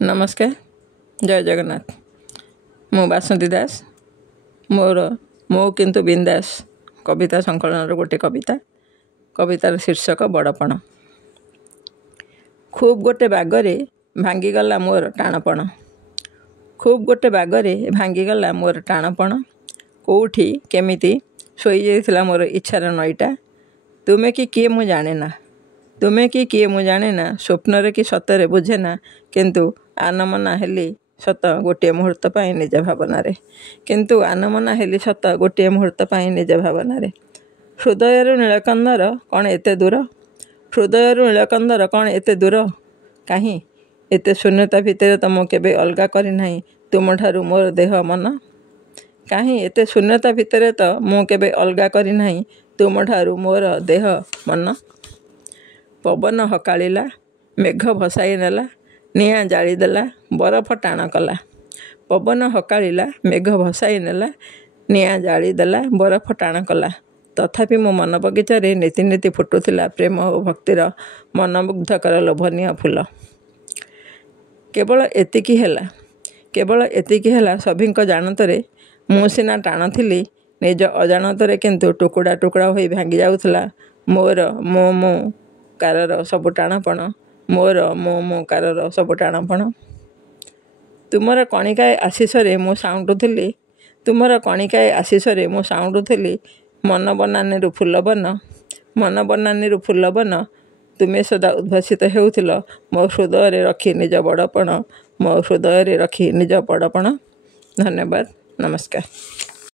नमस्कार जय जगन्नाथ मु बासंती दास मोर मो किंतु बिंदास कविता संकलन गोटे कवितार शीर्षक बड़पण। खूब गोटे बागरे भांगीगला मोर टाणपण। खूब गोटे बागरे भांगीगला मोर टाणपण। कोठी केमिति शोई जाइथिला मोर इच्छार नईटा। तुमे कि किए मु जाने ना, तुमे कि किए मु जाने ना, स्वप्न कि सतरे बुझे ना, किंतु आनमना हेली सत गोटे मुहूर्त पाई निज भावना रे। किंतु आनमना हेली सत गोटे मुहूर्त पाई निज भावना रे। हृदय नीलकंदर कौन एते दूर, हृदय नीलकंदर कौन एते दूर, कहीं एते शून्यता भितर तो मु केबे अलगा करी नाही तुम ठारू मोर देह मन। कहीं एते शून्यता भितर तो मु केबे अलगा करी नाही तुम ठारू मोर देह मन। पवन हकालिला मेघ भसाई नेला, निआं जालीदेला बरफ टाण कला। पवन हकालिला मेघ भसाई नेला, निआं जालीदेला बरफ टाण कला। तथापि मो मन बगीचार नीति नीति फुटुला प्रेम और भक्तिर मनमुग्धकर लोभनीय फूल। केवल एतिकी हेला, केवल एतिकी हेला सभिंक जानतरे मु सिना टाण थिली निज अजाणतरे, किंतु टुकुड़ा टुकुड़ा होई भांगी जाउथला मोर मो मो कारर सबु टाणपण, मोर मो मो कारर सबु टाणपण। तुमर कणिकाए आशीषरे मु साउंटुथिली, तुमर कणिकाए आशीषरे मु साउंटुथिली मन बनानी फूल बन, मन बनानी फूल बन। तुमे सदा उद्भासित हेउथिल मो हृदय रखी निज बड़पण, मो हृदय रखी निज बड़पण। धन्यवाद, नमस्कार।